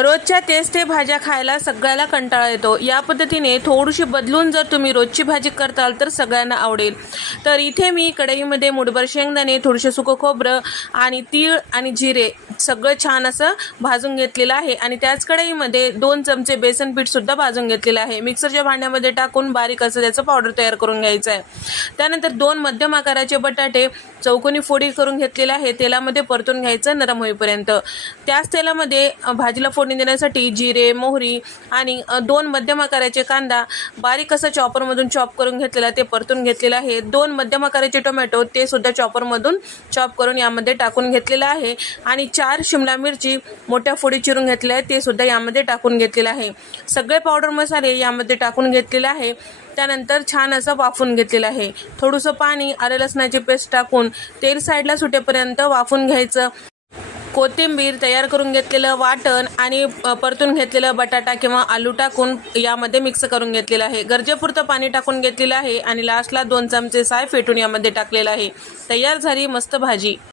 रोजच्या तेच ते भाज्या खायला सगळ्याला कंटाळा येतो। या पद्धतीने थोडीशी बदलून जर तुम्ही रोजची भाजी करताल तर सगळ्यांना आवडेल। तर इथे मी कढईमध्ये मुठभर शेंगदाणे, थोडेसे सुकं खोबरं आणि तीळ आणि जिरे सगळं छान असं भाजून घेतलेलं आहे आणि त्याच कढईमध्ये 2 चमचे बेसन पीठ सुद्धा भाजून घेतलेलं आहे। मिक्सरच्या भांड्यामध्ये टाकून बारीक असं त्याचं पावडर तयार करून घ्यायचं आहे। त्यानंतर 2 मध्यम आकाराचे बटाटे चौकोनी फोडी करून घेतलेले आहे, तेलामध्ये परतून घ्यायचं नरम होईपर्यंत। त्याच तेलामध्ये भाजीला फोडणी देण्यासाठी जिरे, मोहरी आणि 2 मध्यम आकाराचे कांदा बारीक असं चॉपरमधून चॉप करून घेतलेला ते परतून घेतलेला आहे। 2 मध्यम आकाराचे टोमॅटो ते सुद्धा चॉपरमधून चॉप करून यामध्ये टाकून घेतलेला आहे आणि 4 शिमला मिरची मोठ्या फोडी चिरून घेतल्या आहेत ते सुद्धा यामध्ये टाकून घेतलेला आहे। सगळे पावडर मसाले यामध्ये टाकून घेतलेले आहे। त्यानंतर छान असं वाफून घेतलेलं आहे। थोडंसं पाणी, आलं लसणाची पेस्ट टाकून तेल साईडला सुटेपर्यंत वाफून घ्यायचं। कोथिंबीर, तयार करून घेतलेलं वाटण आणि परतून घेतलेलं बटाटा किंवा आलू टाकून यामध्ये मिक्स करून घेतलेलं आहे। गरजेपुरतं पाणी टाकून घेतलेलं आहे आणि लास्टला 2 चमचे साय फेटून यामध्ये टाकलेलं आहे। तयार झाली मस्त भाजी।